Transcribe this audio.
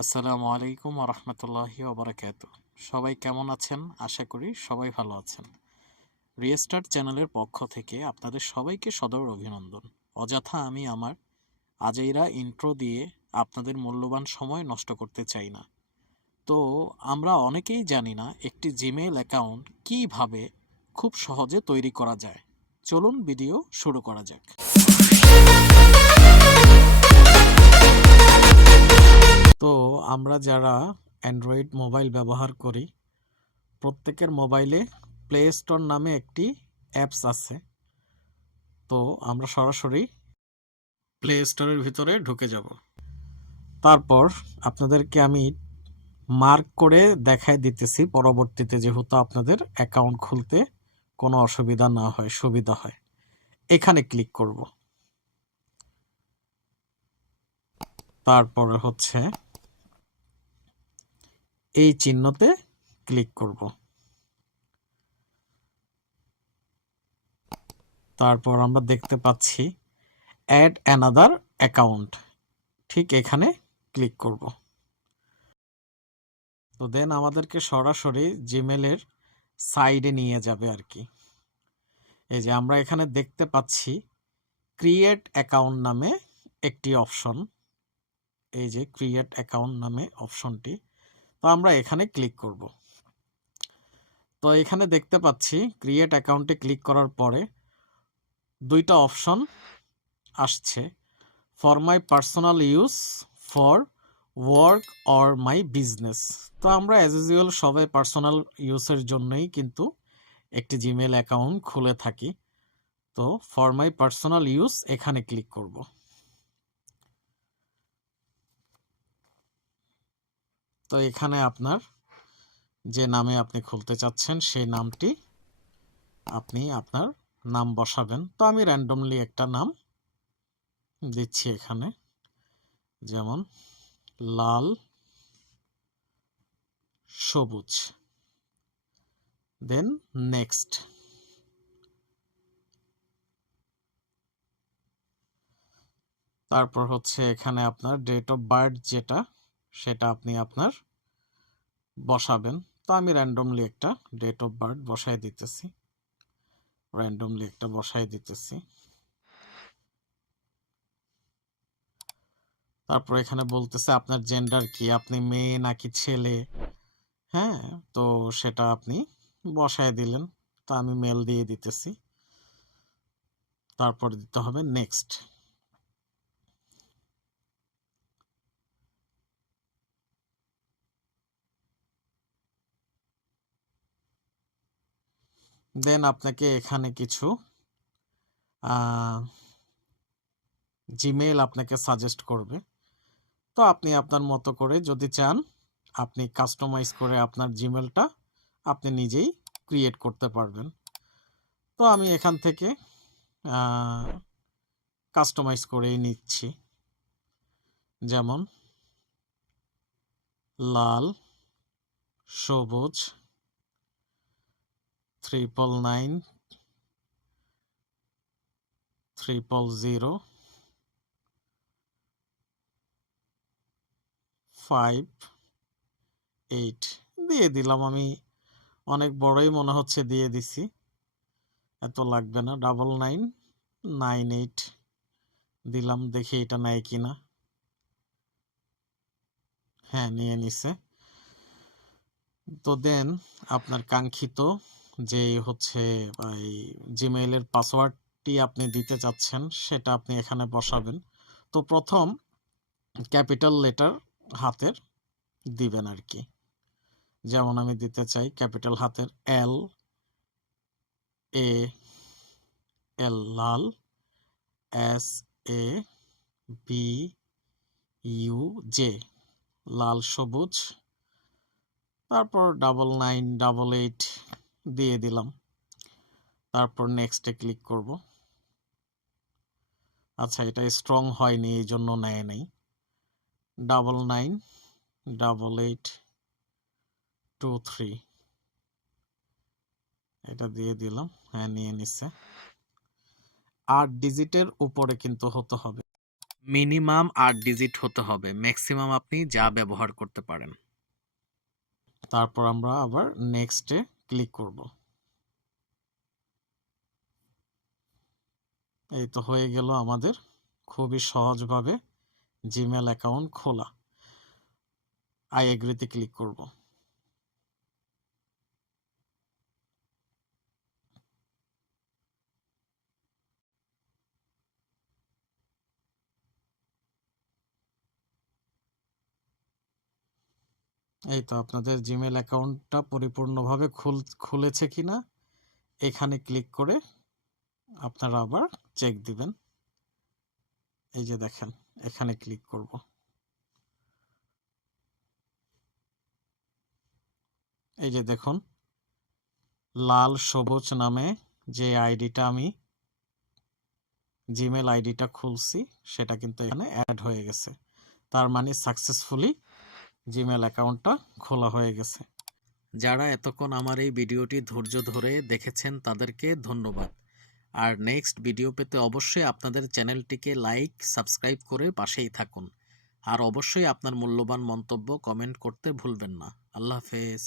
আসসালামু আলাইকুম রহমতুল্লাহি ওবরাকাতু। সবাই কেমন আছেন? আশা করি সবাই ভালো আছেন। রিস্টার্ট চ্যানেলের পক্ষ থেকে আপনাদের সবাইকে সদর অভিনন্দন। অযথা আমি আমার আজাইরা ইন্ট্রো দিয়ে আপনাদের মূল্যবান সময় নষ্ট করতে চাই না। তো আমরা অনেকেই জানি না একটি জিমেইল অ্যাকাউন্ট কিভাবে খুব সহজে তৈরি করা যায়। চলুন ভিডিও শুরু করা যাক। তো আমরা যারা অ্যান্ড্রয়েড মোবাইল ব্যবহার করি, প্রত্যেকের মোবাইলে প্লে স্টোর নামে একটি অ্যাপস আছে। তো আমরা সরাসরি প্লে স্টোরের ভিতরে ঢুকে যাব। তারপর আপনাদেরকে আমি মার্ক করে দেখাই দিতেছি পরবর্তীতে, যেহেতু আপনাদের অ্যাকাউন্ট খুলতে কোনো অসুবিধা না হয়, সুবিধা হয়। এখানে ক্লিক করব। তারপরে হচ্ছে এই চিহ্নতে ক্লিক করব। তারপর আমরা দেখতে পাচ্ছি অ্যাড অ্যানাদার অ্যাকাউন্ট, ঠিক এখানে ক্লিক করব। তো দেন আমাদেরকে সরাসরি জিমেলের সাইডে নিয়ে যাবে আর কি। এই যে আমরা এখানে দেখতে পাচ্ছি ক্রিয়েট অ্যাকাউন্ট নামে একটি অপশন, এই যে ক্রিয়েট অ্যাকাউন্ট নামে অপশনটি। তো আমরা এখানে ক্লিক করব। তো এখানে দেখতে পাচ্ছি ক্রিয়েট অ্যাকাউন্টে ক্লিক করার পরে দুইটা অপশন আসছে, for my personal use, for work or my business. তো আমরা অ্যাজ ইউজুয়াল সবাই পার্সোনাল ইউজের জন্যই কিন্তু একটি জিমেল অ্যাকাউন্ট খুলে থাকি। তো ফর মাই পার্সোনাল ইউজ এখানে ক্লিক করব। তো এখানে আপনার যে নামে আপনি খুলতে চাচ্ছেন সেই নামটি আপনি আপনার নাম বসাবেন। তো আমি র্যান্ডমলি একটা নাম দিচ্ছি এখানে, যেমন লাল সবুজ, দেন নেক্সট। তারপর হচ্ছে এখানে আপনার ডেট অফ বার্থ যেটা, সেটা আপনি আপনার বসাবেন। তো আমি র্যান্ডমলি একটা ডেট অফ বার্থ বসাই দিতেছি, তারপর এখানে বলতেছে আপনার জেন্ডার কি, আপনি মেয়ে নাকি ছেলে। হ্যাঁ, তো সেটা আপনি বসায় দিলেন। তো আমি মেল দিয়ে দিতেছি। তারপর দিতে হবে নেক্সট। দেন আপনাকে এখানে কিছু জিমেইল আপনাকে সাজেস্ট করবে। তো আপনি আপনার মতো করে যদি চান, আপনি কাস্টমাইজ করে আপনার জিমেলটা আপনি নিজেই ক্রিয়েট করতে পারবেন। তো আমি এখান থেকে কাস্টমাইজ করেই নিচ্ছি, যেমন লাল সবুজ 9990058 দিয়ে দিলাম। আমি অনেক বড়ই মনে হচ্ছে দিয়ে দিছি, এত লাগবে না। 9998 দিলাম, দেখি এটা নেয় কিনা। হ্যাঁ, নিয়ে নিছে। তো দেন আপনার কাঙ্ক্ষিত যে হচ্ছে এই জিমেইলের পাসওয়ার্ডটি আপনি দিতে চাচ্ছেন সেটা আপনি এখানে বসাবেন। তো প্রথম ক্যাপিটাল লেটার হাতের দিবেন আর কি। যেমন আমি দিতে চাই ক্যাপিটাল হাতের এল, এ এল লাল, S A B U J লাল সবুজ, তারপর 9988 দিয়ে দিলাম। তারপর নেক্সটে ক্লিক করব। আচ্ছা, এটা স্ট্রং হয়নি, এই জন্য নেয় নাই। 998823 এটা দিয়ে দিলাম। হ্যাঁ, নিয়ে নিচ্ছে। 8 ডিজিটের উপরে কিন্তু হতে হবে। মিনিমাম ৮ ডিজিট হতে হবে, ম্যাক্সিমাম আপনি যা ব্যবহার করতে পারেন। তারপর আমরা আবার নেক্সটে ক্লিক করব। এই তো হয়ে গেল আমাদের খুবই সহজভাবে জিমেল অ্যাকাউন্ট খোলা। আই এগ্রিতে ক্লিক করব। এই তো আপনাদের জিমেল অ্যাকাউন্টটা পরিপূর্ণভাবে খুলেছে কিনা এখানে ক্লিক করে আপনারা আবার চেক দিবেন। এই যে দেখেন, এখানে ক্লিক করব। এই যে দেখুন, লাল সবুজ নামে যে আইডিটা আমি জিমেল আইডিটা খুলছি সেটা কিন্তু এখানে অ্যাড হয়ে গেছে। তার মানে সাকসেসফুলি জিমেল অ্যাকাউন্টটা খোলা হয়ে গেছে। যারা এতক্ষণ আমার এই ভিডিওটি ধৈর্য ধরে দেখেছেন তাদেরকে ধন্যবাদ। আর নেক্সট ভিডিও পেতে অবশ্যই আপনাদের চ্যানেলটিকে লাইক, সাবস্ক্রাইব করে পাশেই থাকুন। আর অবশ্যই আপনার মূল্যবান মন্তব্য কমেন্ট করতে ভুলবেন না। আল্লাহ হাফেজ।